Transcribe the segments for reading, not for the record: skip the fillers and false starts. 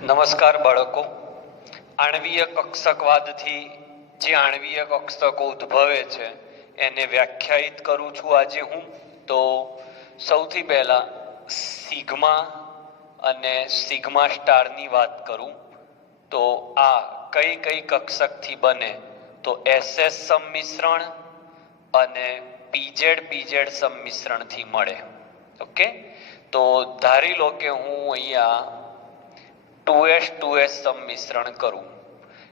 નમસ્કાર બાળકો. આણ્વીય કક્ષકવાદથી જે આણ્વીય કક્ષકો ઉદ્ભવે છે એને વ્યાખ્યાયિત કરું છું આજે હું. તો સૌથી પહેલા સિગ્મા અને સિગ્મા સ્ટારની વાત કરું તો આ કઈ કઈ કક્ષકથી બને તો SS સંમિશ્રણ અને PZ સંમિશ્રણથી મળે. ઓકે, તો ધારી લો કે હું અહીંયા 2s સંમિશ્રણ કરું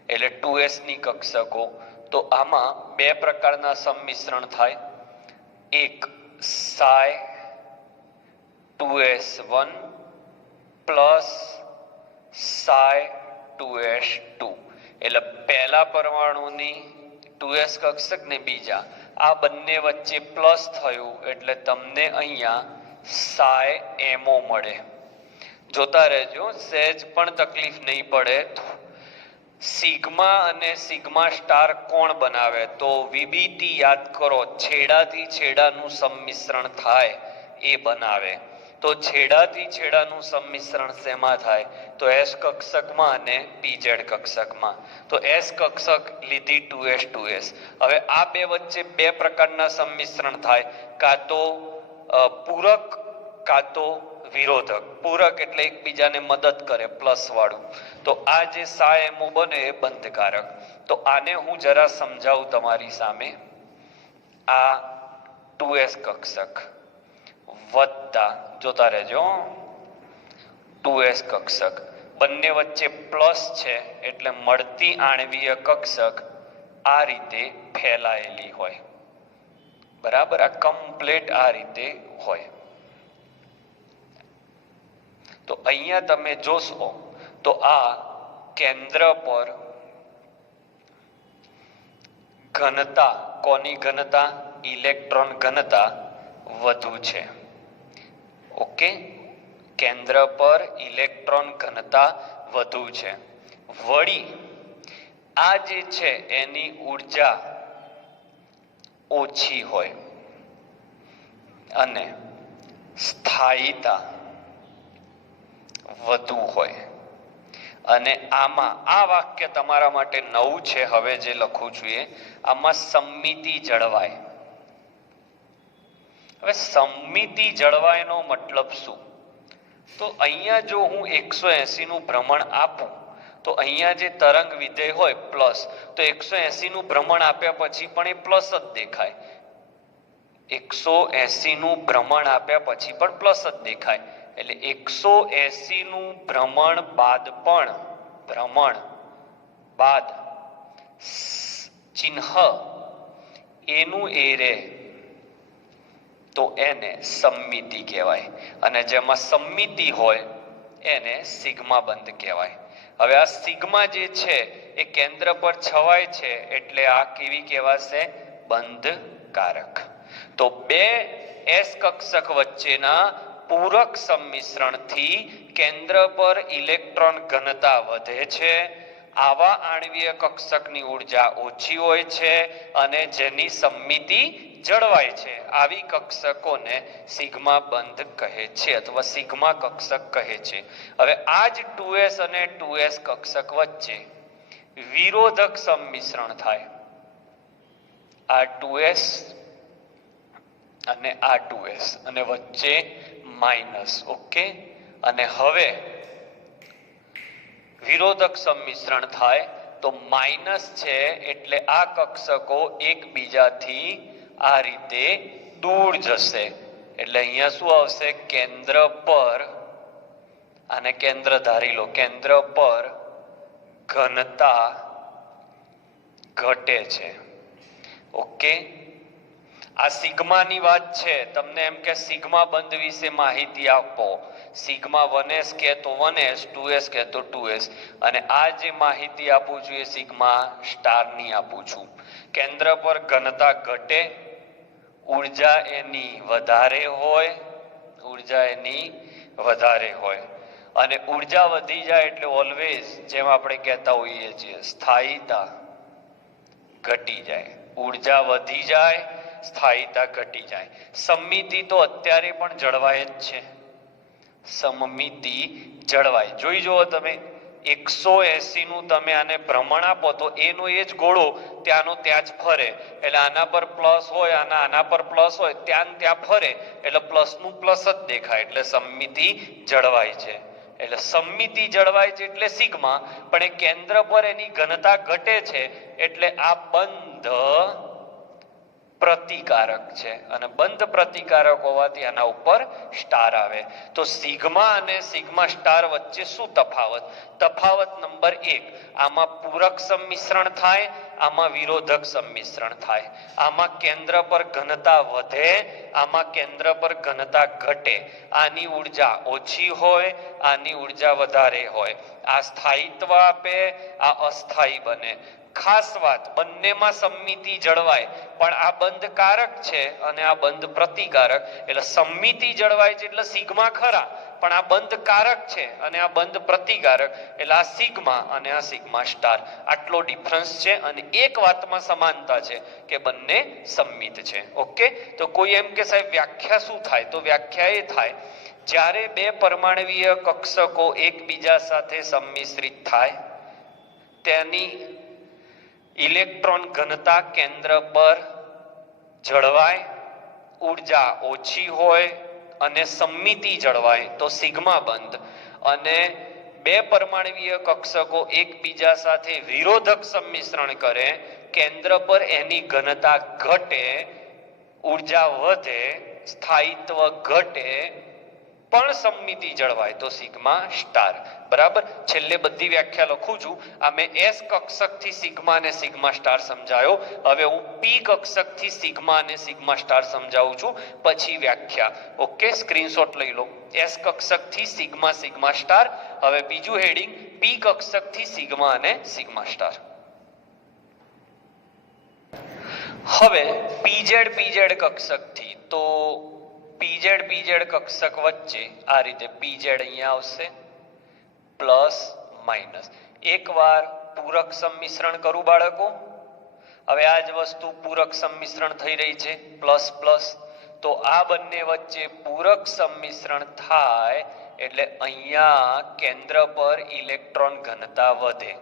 એટલે 2s ની કક્ષકો. તો આમાં બે પ્રકારના સંમિશ્રણ થાય. એક psi 2s1 plus psi 2s2 એટલે પહેલા પરમાણુની 2s કક્ષક ને બીજા આ બંને વચ્ચે પ્લસ થયું એટલે તમને અહીંયા psi MO મળે. જોતા રહેજો, સહેજ પણ તકલીફ નહીં પડે. સિગ્મા અને સિગ્મા સ્ટાર કોણ બનાવે તો VBT યાદ કરો, છેડાથી છેડાનું સંમિશ્રણ થાય એ બનાવે. તો છેડાથી છેડાનું સંમિશ્રણ શેમાં થાય તો S કક્ષકમાં અને PZ કક્ષકમાં. તો S કક્ષક લીધી 2s. હવે આ બે વચ્ચે બે પ્રકારના સંમિશ્રણ થાય, કાં તો પૂરક કાં તો વિરોધક. પૂરક એટલે એકબીજાને મદદ કરે પ્લસ વાળું. તો આ જે psi MO બને એ બંધકારક. તો આને હું જરા સમજાવું તમારી સામે. આ 2s કક્ષક વત્તા, જોતા રહેજો, 2s કક્ષક બંને વચ્ચે પ્લસ છે એટલે મળતી આણ્વીય કક્ષક આ રીતે ફેલાયેલી હોય. બરાબર, આ કમ્પ્લીટ આ રીતે હોય. તો અહીંયા તમે જોશો તો આ કેન્દ્ર પર ઘનતા, કોની ઘનતા? ઇલેક્ટ્રોન ઘનતા વધુ છે. ઓકે, કેન્દ્ર પર ઇલેક્ટ્રોન ઘનતા વધુ છે. વળી આ જે છે એની ઉર્જા ઓછી હોય અને સ્થાયીતા વધુ હોય. અને આમાં આ વાક્ય તમારા માટે નવું છે, હવે જે લખું છું એ, આમાં સમમિતિ જળવાય. હવે સમમિતિ જળવાયનો મતલબ શું? તો અહીંયા જો હું 180 નું ભ્રમણ આપું તો અહીંયા જે તરંગ વિધેય હોય પ્લસ, તો 180 નું ભ્રમણ આપ્યા પછી પણ એ પ્લસ જ દેખાય. 180 નું ભ્રમણ આપ્યા પછી પણ પ્લસ જ દેખાય. એટલે 180 નું ભ્રમણ બાદ ચિહ્ન એનું એ રે તો એને સમમિતિ કહેવાય. અને જેમાં સમમિતિ હોય એને સિગ્મા બંધ કહેવાય. હવે આ સિગ્મા જે છે એ કેન્દ્ર પર છવાય છે એટલે આ કેવી કહેવાશે? બંધકારક. તો બે S કક્ષક વચ્ચેના પૂરક સંમિશ્રણથી કેન્દ્ર પર ઇલેક્ટ્રોન ઘનતા વધે છે. આવા આણ્વીય કક્ષકની ઉર્જા ઓછી હોય છે અને જેની સમમિતિ જળવાય છે. આવી કક્ષકોને સિગ્મા બંધ કહે છે અથવા સિગ્મા કક્ષક કહે છે. હવે આ જ 2s અને 2s કક્ષક વચ્ચે વિરોધક સંમિશ્રણ થાય. આ 2s અને આ 2s અને વચ્ચે માઇનસ. ઓકે, અને હવે વિરોધક સંમિશ્રણ થાય તો માઇનસ છે એટલે આ કક્ષકો એકબીજાથી આ રીતે દૂર જશે. એટલે અહીંયા શું આવશે? કેન્દ્ર પર, આને કેન્દ્ર ધારી લો, કેન્દ્ર પર ઘનતા ઘટે છે. ઓકે, આ સિગ્માની વાત છે. તમને એમ કે સિગ્મા બંધ વિશે માહિતી આપો. સિગ્મા 1s કે તો 1s, 2s કે તો 2s. અને આ જે માહિતી આપું છું એ સિગ્મા સ્ટારની આપું છું. કેન્દ્ર પર ઘનતા ઘટે, ઉર્જા એની વધારે હોય. અને ઉર્જા વધી જાય એટલે ઓલવેઝ, જેમ આપણે કહેતા હોઈએ છીએ, સ્થાયીતા ઘટી જાય. ઉર્જા વધી જાય, સ્થાયીતા ઘટી જાય. સમમિતિ તો અત્યારે પણ જળવાય જ છે. સમમિતિ જળવાય. જોઈ જુઓ તમે 180 નું તમે આને ભ્રમણ આપો તો એનો એ જ ગોળો ત્યાંનો ત્યાં જ ફરે, એટલે આના પર પ્લસ હોય, આના પર પ્લસ હોય, ત્યાં ફરે, એટલે પ્લસ નું પ્લસ જ દેખાય, એટલે સમમિતિ જળવાય છે. એટલે સમમિતિ જળવાય છે એટલે સિગ્મા, પણ એ કેન્દ્ર પર એની ઘનતા ઘટે છે એટલે આ બંધ પ્રતિકારક છે, અને બંધ પ્રતિકારક હોવાથી આના ઉપર સ્ટાર આવે. તો સિગ્મા અને સિગ્મા સ્ટાર વચ્ચે શું તફાવત? તફાવત નંબર 1, આમાં પૂરક સંમિશ્રણ થાય, આમાં વિરોધક સંમિશ્રણ થાય. આમાં કેન્દ્ર પર ઘનતા વધે, આમાં કેન્દ્ર પર ઘનતા ઘટે. આની ઉર્જા ઓછી હોય, આની ઉર્જા વધારે હોય. આ સ્થાયિત્વ આપે, આ અસ્થાયી બને. ખાસ વાત, બંનેમાં સમમિતિ જળવાય, પણ આ બંધ કારક છે અને આ બંધ પ્રતિકારક. એટલે સમમિતિ જળવાય છે એટલે સિગ્મા ખરા, પણ આ બંધ કારક છે અને આ બંધ પ્રતિકારક, એટલે આ સિગ્મા અને આ સિગ્મા સ્ટાર. આટલો ડિફરન્સ છે, અને એક વાતમાં સમાનતા છે કે બંને સમમિત છે. ઓકે, તો કોઈ એમ કે સાહેબ વ્યાખ્યા શું થાય? તો વ્યાખ્યા એ થાય, જ્યારે બે પરમાણવીય કક્ષકો એકબીજા સાથે સંમિશ્રિત થાય, તેની ઇલેક્ટ્રોન ઘનતા કેન્દ્ર પર જળવાય, ઉર્જા ઓછી હોય અને સમમિતિ જળવાય તો સિગ્મા બંધ. અને બે પરમાણવીય કક્ષકો એકબીજા સાથે વિરોધક સંમિશ્રણ કરે, કેન્દ્ર પર એની ઘનતા ઘટે, ઉર્જા વધે, સ્થાયિત્વ ઘટે, પણ સમમિતિ જળવાય તો સિગ્મા સ્ટાર. બરાબર, છેલ્લે બધી વ્યાખ્યા લખું છું. આ મેં એસ કક્ષક થી સિગ્મા અને સિગ્મા સ્ટાર સમજાયો. હવે હું પી કક્ષક થી સિગ્મા અને સિગ્મા સ્ટાર સમજાવું છું, પછી વ્યાખ્યા. ઓકે, સ્ક્રીનશોટ લઈ લો. એસ કક્ષક થી સિગ્મા સિગ્મા સ્ટાર. હવે બીજું હેડિંગ, પી કક્ષક થી સિગ્મા અને સિગ્મા સ્ટાર. હવે પીઝેડ પીઝેડ કક્ષક થી, તો પીઝેડ પીઝેડ કક્ષક વચ્ચે આ રીતે પીઝેડ અહીંયા આવશે, પ્લસ માઇનસ. એકવાર પૂરક સંમિશ્રણ કરું બાળકો. હવે આ જ વસ્તુ પૂરક સંમિશ્રણ થઈ રહી છે, પ્લસ પ્લસ. તો આ બંને વચ્ચે પૂરક સંમિશ્રણ થાય એટલે અહીંયા કેન્દ્ર પર ઇલેક્ટ્રોન ઘનતા વધે,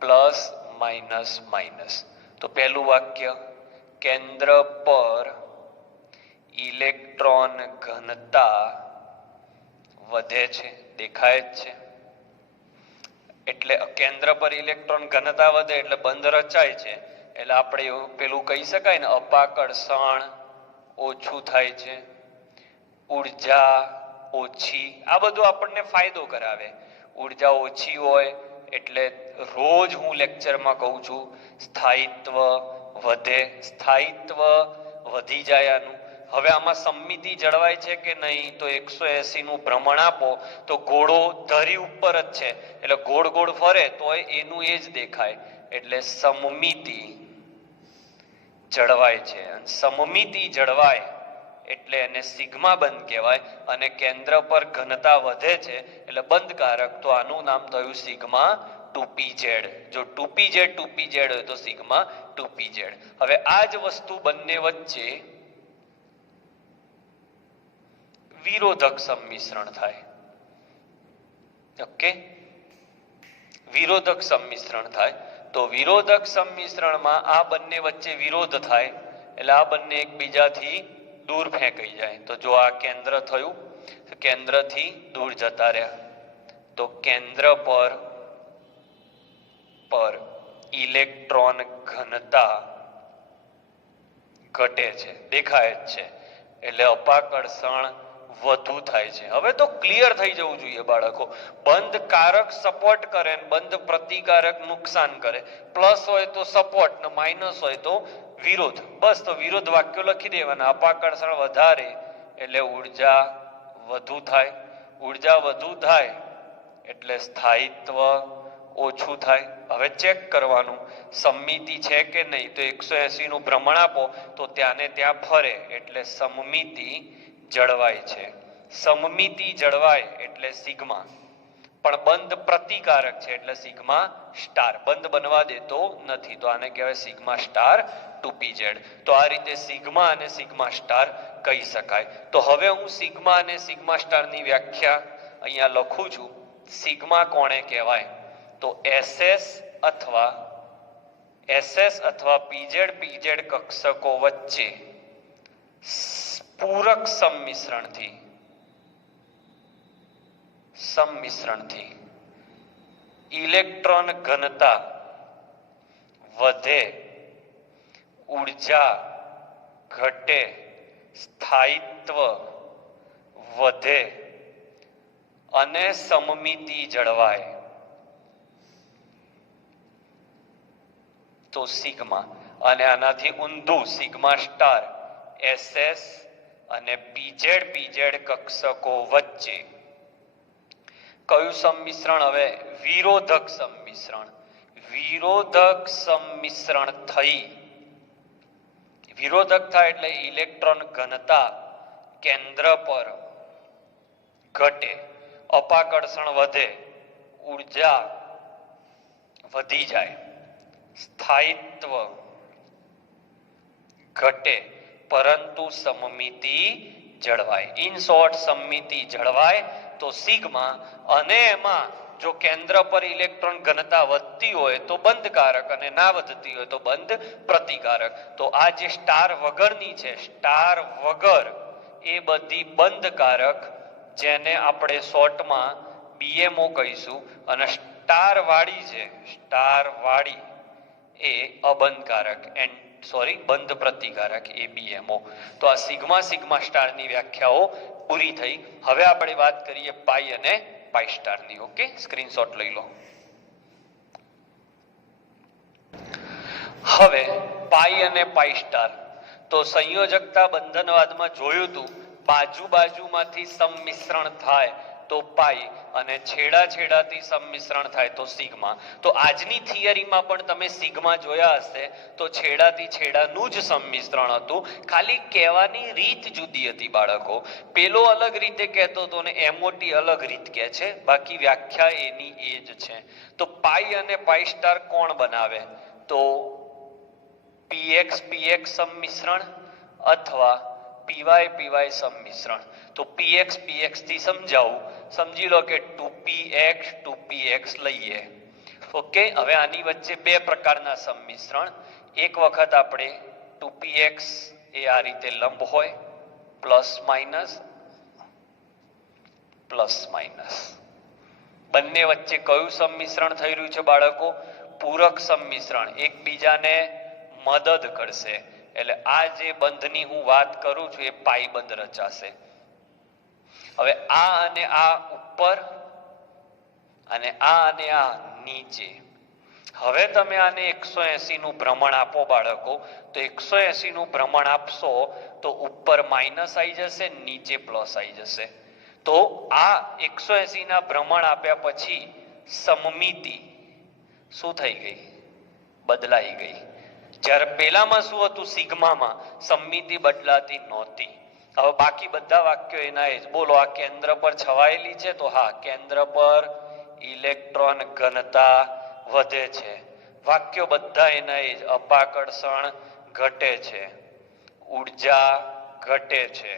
પ્લસ માઇનસ માઇનસ. તો પહેલું વાક્ય, કેન્દ્ર પર ઇલેક્ટ્રોન ઘનતા વધે છે, દેખાય જ છે. એટલે કેન્દ્ર પર ઇલેક્ટ્રોન ઘનતા વધે એટલે બંધ રચાય છે, એટલે આપણે એવું પેલું કહી શકાય ને, અપાકર્ષણ ઓછું થાય છે, ઉર્જા ઓછી. આ બધું આપણને ફાયદો કરાવે. ઉર્જા ઓછી હોય એટલે રોજ હું લેક્ચરમાં કહું છું, સ્થાયિત્વ વધે, સ્થાયિત્વ વધી જાય આનું. હવે આમાં સમમિતિ જળવાય છે કે નહીં? તો 180 નું ભ્રમણ આપો તો ગોળો ધરી ઉપર જ છે, એટલે ગોળ ગોળ ફરે તો એનું એ જ દેખાય, એટલે સમમિતિ જળવાય છે. સમમિતિ જળવાય એટલે એને સિગ્મા બંધ કહેવાય, અને કેન્દ્ર પર ઘનતા વધે છે એટલે બંધકારક, તો આનું નામ થયું સિગ્મા 2pz. જો 2pz 2pz હોય તો સિગ્મા 2pz. હવે આ જ વસ્તુ બંને વચ્ચે વિરોધક સંમિશ્રણ થાય. ઓકે, વિરોધક સંમિશ્રણ થાય તો વિરોધક સંમિશ્રણમાં આ બંને વચ્ચે વિરોધ થાય એટલે આ બંને એકબીજાથી દૂર ફેંકાઈ જાય. તો જો આ કેન્દ્ર થયું, કેન્દ્રથી દૂર જતા રહ્યા, તો કેન્દ્ર પર ઇલેક્ટ્રોન ઘનતા ઘટે છે, દેખાય જ છે, એટલે અપાકર્ષણ વધુ થાય છે. હવે તો ક્લિયર થઈ જવું જોઈએ બાળકો. બંધ કારક સપોર્ટ કરે, બંધ પ્રતિકારક નુકસાન કરે. પ્લસ હોય તો સપોર્ટ ને માઇનસ હોય તો વિરોધ. બસ, તો વિરોધ વાક્યો લખી દેવાના. અપાકર્ષણ વધારે એટલે ઉર્જા વધુ થાય, ઉર્જા વધુ થાય એટલે સ્થાયિત્વ ઓછું થાય. હવે ચેક કરવાનું સમમિતિ છે કે નહીં. તો 180 નું ભ્રમણ આપો તો ત્યાં ને ત્યાં ફરે, એટલે સમમિતિ જળવાય છે. સમમિતિ જળવાય એટલે સિગ્મા. પણ બંધ પ્રતિકારક છે એટલે સિગ્મા સ્ટાર, બંધ બનવા દેતો નથી, તો આને કહેવાય સિગ્મા સ્ટાર 2pz. તો આ રીતે સિગ્મા અને સિગ્મા સ્ટાર કહી શકાય. તો હવે હું સિગ્મા અને સિગ્મા સ્ટારની વ્યાખ્યા અહીંયા લખું છું. સિગ્મા કોણે કહેવાય? તો SS અથવા PZ કક્ષકો વચ્ચે પૂરક સંમિશ્રણથી ઇલેક્ટ્રોન ઘનતા વધે, ઉર્જા ઘટે, સ્થાયિત્વ વધે અને સમમિતિ જળવાય તો સિગ્મા. અને આનાથી ઊંધું સિગ્મા સ્ટાર SS અને PZ કક્ષકો વચ્ચે કયું સંમિશ્રણ? હવે વિરોધક સંમિશ્રણ થઈ, વિરોધક થાય એટલે ઇલેક્ટ્રોન ઘનતા કેન્દ્ર પર ઘટે, અપાકર્ષણ વધે, ઉર્જા વધી જાય, સ્થાયિત્વ ઘટે પરંતુ સમમિતિ જળવાય. ઇન શોર્ટ, સમમિતિ જળવાય તો સિગ્મા. અને એમાં જો કેન્દ્ર પર ઇલેક્ટ્રોન ઘનતા વધતી હોય તો બંધકારક અને ના વધતી હોય તો બંધ પ્રતિકારક. તો આ જે સ્ટાર વગરની છે, સ્ટાર વગર એ બધી બંધકારક, જેને આપણે શોર્ટમાં BMO કહીશું, અને સ્ટાર વાળી છે, સ્ટાર વાળી એ અબંધકારક બંધ પ્રતિકારક, એ BMO. તો આ સિગ્મા સ્ટારની વ્યાખ્યાઓ પૂરી થઈ. હવે આપણે વાત કરીએ પાઈ અને પાઈ સ્ટારની. ઓકે, સ્ક્રીનશોટ લઈ લો. હવે પાઈ અને પાઈ સ્ટાર, તો સંયોજકતા બંધનવાદમાં જોયું હતું, બાજુમાંથી સંમિશ્રણ થાય તો પાઈ અને છેડાથી સંમિશ્રણ થાય તો સિગ્મા. તો આજની થિયરીમાં પણ તમે સિગ્મા જોયા હશે, તો છેડાથી છેડાનું જ સંમિશ્રણ હતું, ખાલી કહેવાની રીત જુદી હતી બાળકો. પેલો અલગ રીતે કહેતો હતો ને MOT અલગ રીત કહે છે, બાકી વ્યાખ્યા એની એ જ છે. તો પાઈ અને પાઈ સ્ટાર કોણ બનાવે? તો PX સંમિશ્રણ અથવા PY સંમિશ્રણ. તો PX થી સમજાવું, સમજી લો કે 2PX લઈએ. ઓકે, હવે આની વચ્ચે બે પ્રકારના સંમિશ્રણ. એક વખત આપણે 2PX એ આ રીતે લંબ હોય, પ્લસ માઇનસ. બંને વચ્ચે કયું સંમિશ્રણ થઈ રહ્યું છે બાળકો? પૂરક સંમિશ્રણ, એકબીજાને મદદ કરશે. એટલે આ જે બંધની હું વાત કરું છું એ પાઈ બંધ રચાશે. હવે આ અને આ ઉપર અને આ નીચે. હવે તમે આને 180 નું ભ્રમણ આપો બાળકો, તો 180 નું ભ્રમણ આપશો તો ઉપર માઇનસ આવી જશે, નીચે પ્લસ આવી જશે. તો આ 180 ના ભ્રમણ આપ્યા પછી સમમિતિ શું થઈ ગઈ? બદલાઈ ગઈ. જ્યારે પેલામાં શું હતું? સિગ્મામાં સમમિતિ બદલાતી નહોતી. હવે બાકી બધા વાક્યો એના જ. બોલો, આ કેન્દ્ર પર છવાયેલી છે, તો હા, કેન્દ્ર પર ઇલેક્ટ્રોન ઘનતા વધે છે. વાક્યો બધા એના જ. અપાકર્ષણ ઘટે છે, ઉર્જા ઘટે છે.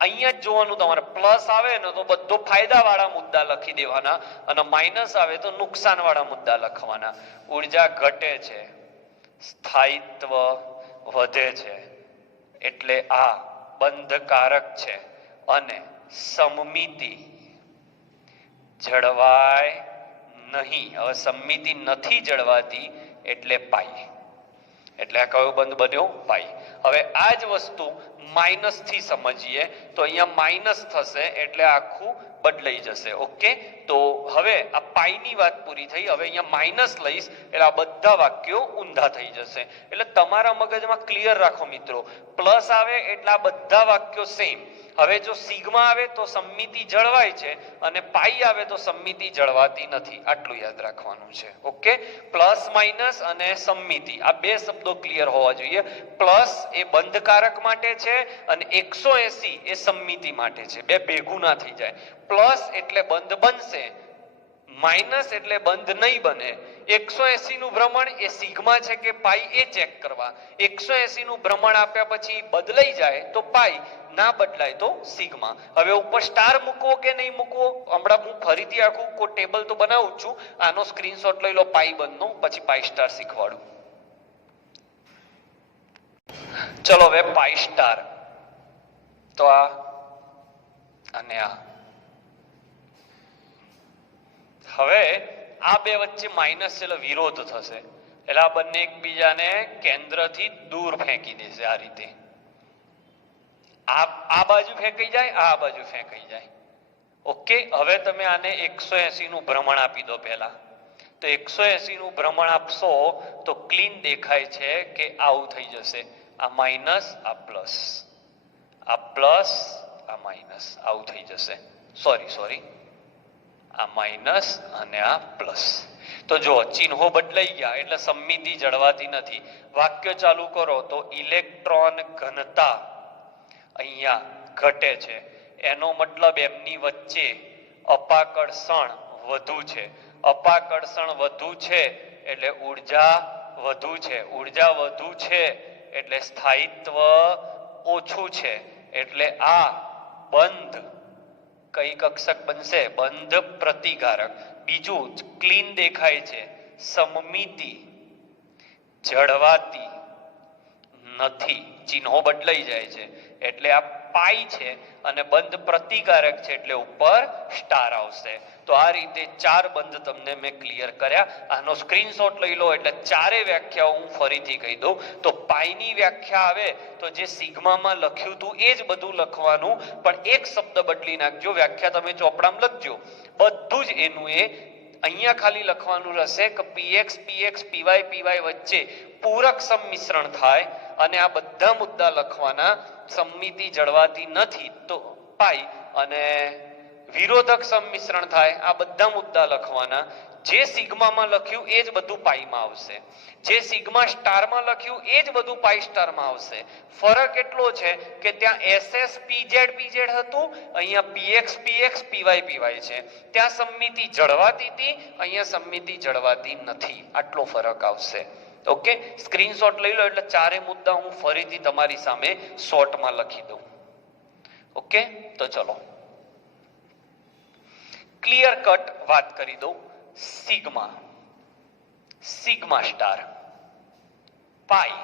અહીંયા જ જોવાનું તમારે. પ્લસ આવે ને તો બધો ફાયદા વાળા મુદ્દા લખી દેવાના, અને માઇનસ આવે તો નુકસાન વાળા મુદ્દા લખવાના. ઉર્જા ઘટે છે, સ્થાયિત્વ વધે છે, એટલે આ બંધકારક છે, અને સમમિતિ જળવાય નહીં. હવે સમમિતિ નથી જળવાતી એટલે પાઈ. એટલે આ કયો બંધ બન્યો? પાઈ. હવે આ જ વસ્તુ માઇનસ થી સમજીએ તો અહીંયા માઇનસ થશે એટલે આખું બદલાઈ જશે. ઓકે, તો હવે આ પાઈની વાત પૂરી થઈ. હવે અહીંયા માઇનસ લઈશ એટલે આ બધા વાક્યો ઊંધા થઈ જશે. એટલે તમારા મગજમાં ક્લિયર રાખો મિત્રો, પ્લસ આવે એટલે આ બધા વાક્યો સેમ. હવે જો સિગ્મા આવે તો સમમિતિ જળવાય છે, અને પાઈ આવે તો સમમિતિ જળવાતી નથી. આટલું યાદ રાખવાનું છે. ઓકે, પ્લસ માઇનસ અને સમમિતિ, આ બે શબ્દો ક્લિયર હોવા જોઈએ. પ્લસ એ બંધકારક માટે છે, અને 180 એ સમમિતિ માટે છે. બે ભેગું ના થઈ જાય. પ્લસ એટલે બંધ બનશે, માઇનસ એટલે બંધ નહીં બને. 180 નું ભ્રમણ એ સિગ્મા છે કે પાઈ એ ચેક કરવા. 180 નું ભ્રમણ આપ્યા પછી બદલાઈ જાય તો પાઈ, ના બદલાય તો સિગ્મા. હવે ઉપર સ્ટાર મૂકવો કે નહીં મૂકવો, હમણાં હું ફરીથી આખું ટેબલ તો બનાવું છું, આનો સ્ક્રીનશોટ લઈ લો પાઈ બંધનો, પછી પાઈ સ્ટાર શીખવાડું. ચલો હવે પાઈ સ્ટાર, તો આ અને આ. હવે આ બે વચ્ચે માઇનસ એટલે વિરોધ થશે, એટલે આ બંને એકબીજાને કેન્દ્રથી દૂર ફેંકી દેશે. આ રીતે આ બાજુ ફેંકાઈ જાય, આ બાજુ ફેંકાઈ જાય. ઓકે, હવે તમે આને 180 નું ભ્રમણ આપી દો પહેલા. તો 180 નું ભ્રમણ આપશો તો ક્લીન દેખાય છે કે આવું થઈ જશે. આ માઇનસ, આ પ્લસ, આ પ્લસ, આ માઇનસ, આવું થઈ જશે. સોરી, આ માઇનસ અને આ પ્લસ. તો જો ચિહ્નો બદલાઈ ગયા એટલે સમમિતિ જળવાતી નથી. વાક્ય ચાલુ કરો તો ઇલેક્ટ્રોન ઘનતા અહીંયા ઘટે છે, એનો મતલબ એમની વચ્ચે અપાકર્ષણ વધુ છે. અપાકર્ષણ વધુ છે એટલે ઉર્જા વધુ છે. ઉર્જા વધુ છે એટલે સ્થાયિત્વ ઓછું છે. એટલે આ બંધ કઈ કક્ષક બનશે? બંધ પ્રતિકારક. બીજું ક્લીન દેખાય છે, સમમિતિ જળવાતી નથી, ચિહ્નો બદલાઈ જાય છે. એટલે આ પાઈ છે અને બંધ પ્રતિકારક છે એટલે ઉપર સ્ટાર આવશે. તો આ રીતે 4 બંધ તમને મેં ક્લિયર કર્યા. આનો સ્ક્રીનશોટ લઈ લો એટલે ચારે વ્યાખ્યાઓ હું ફરીથી કહી દઉં. તો પાઈની વ્યાખ્યા આવે તો જે સિગ્મામાં લખ્યું હતું એ જ બધું લખવાનું, પણ એક શબ્દ બદલી નાખજો. વ્યાખ્યા તમે ચોપડામાં લખજો, બધું જ એનું એ અહીંયા ખાલી લખવાનું રહેશે કે px px py py વચ્ચે પૂરક સંમિશ્રણ થાય અને આ બધા મુદ્દા લખવાના. સમમિતિ જળવાતી નથી તો પાઈ, અને વિરોધક સંમિશ્રણ થાય, આ બધા મુદ્દા લખવાના. જે સિગ્મામાં લખ્યું એ જ બધું પાઈમાં આવશે. જે સિગ્મા સ્ટારમાં લખ્યું એ જ બધું પાઈ સ્ટારમાં આવશે. ફરક એટલો છે કે ત્યાં SS PZ PZ હતું, અહીંયા PX PX PY PY છે. ત્યાં સમમિતિ જળવાતી હતી, અહીંયા સમમિતિ જળવાતી નથી. આટલો ફરક આવશે. ઓકે, સ્ક્રીનશોટ લઈ લો એટલે ચારે મુદ્દા હું ફરીથી તમારી સામે શોર્ટમાં લખી દઉં. ઓકે, તો ચલો ક્લિયર કટ વાત કરી દઉં. સિગ્મા, સિગ્મા સ્ટાર, પાઈ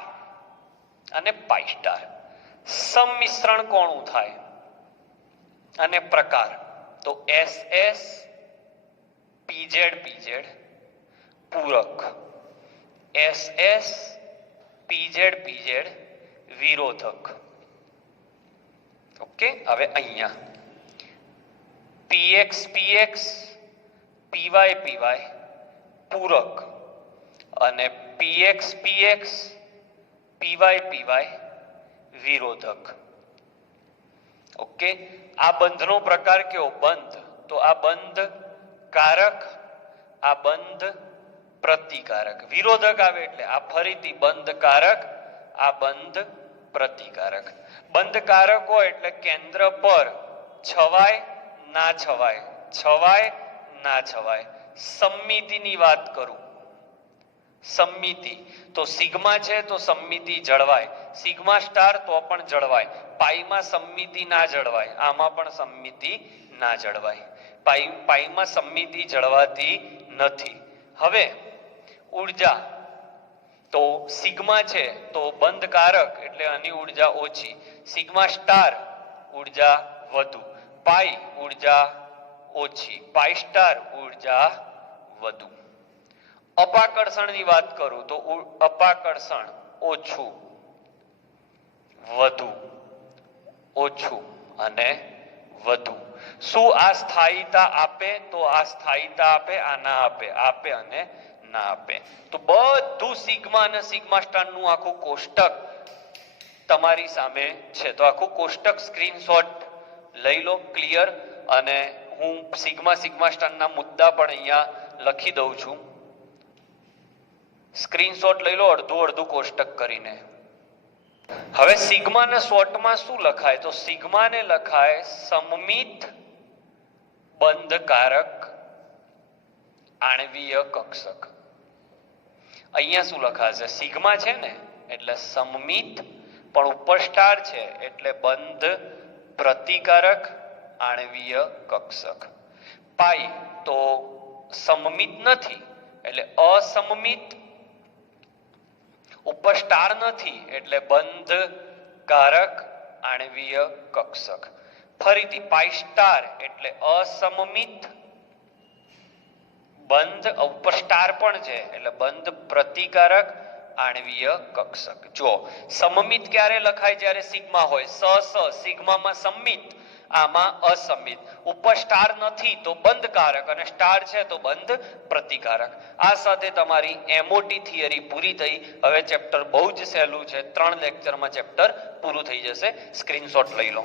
અને પાઈ સ્ટાર સંમિશ્રણ કોનું થાય અને પ્રકાર? તો SS PZ PZ પૂરક, SS PZ PZ વિરોધક. ઓકે, હવે અહીંયા PX PX PY PY પૂરક અને PX PX PY PY વિરોધક. ઓકે, આ બંધનો પ્રકાર કેવો? બંધ. તો આ બંધ કારક, આ બંધ પ્રતિકારક. વિરોધક આવે એટલે આ ફરીથી બંધ કારક, આ બંધ પ્રતિકારક. બંધ કારક હોય એટલે કેન્દ્ર પર છવાય ના છવાય, છવાય ના છવાય. સમમિતિની વાત કરું, સમમિતિ તો સિગ્મા છે તો સમમિતિ જળવાય, સિગ્મા સ્ટાર તો પણ જળવાય. પાઈમાં સમમિતિ ના જળવાય, આમાં પણ સમમિતિ ના જળવાય. પાઈમાં સમમિતિ જળવાતી નથી. હવે ઉર્જા તો સિગ્મા છે તો બંધકારક એટલે આની ઉર્જા ઓછી, સિગ્મા સ્ટાર ઉર્જા વધુ, પાઈ ઉર્જા ઓછી, પાઈ સ્ટાર ઉર્જા વધુ. અપાકર્ષણની વાત કરું તો અપાકર્ષણ ઓછું, વધુ, ઓછું અને વધુ. શું આ સ્થાયીતા આપે? તો આ સ્થાયીતા આપે, આ ના આપે, આપે અને ના આપે. તો બધું સિગ્મા અને સિગ્મા સ્ટાર નું આખું કોષ્ટક તમારી સામે છે. તો આખું કોષ્ટક સ્ક્રીનશોટ લઈ લો ક્લિયર, અને હું સિગ્મા સિગ્મા સ્ટારના મુદ્દા પણ અહીંયા લખી દઉં છું. સ્ક્રીનશોટ લઈ લો અડધું અડધું કોષ્ટક કરીને. હવે સિગ્મા ને શોર્ટમાં શું લખાય? તો સિગ્મા ને લખાય સમમિત બંધકારક આણ્વીય કક્ષક. અહીંયા શું લખાશે? સિગ્મા છે ને એટલે સમમિત, પણ ઉપર સ્ટાર છે એટલે બંધ પ્રતિકારક આણ્વીય કક્ષક. પાઈ તો સમમિત નથી એટલે અસમમિત, ઉપર સ્ટાર નથી એટલે બંધ કારક આણ્વીય કક્ષક. ફરીથી પાઈ સ્ટાર એટલે અસમમિત, બંધ ઉપર સ્ટાર પણ છે એટલે બંધ પ્રતિકારક આણ્વીય કક્ષક. જો સમમિત ક્યારે લખાય? જ્યારે સિગ્મા હોય. સિગ્મામાં સમમિત, આમાં અસમિત. ઉપર સ્ટાર નથી તો બંધકારક અને સ્ટાર છે તો બંધ પ્રતિકારક. આ સાથે તમારી એમઓટી થિયરી પૂરી થઈ. હવે ચેપ્ટર બહુ જ સહેલું છે, 3 લેક્ચરમાં ચેપ્ટર પૂરું થઈ જશે. સ્ક્રીનશોટ લઈ લો.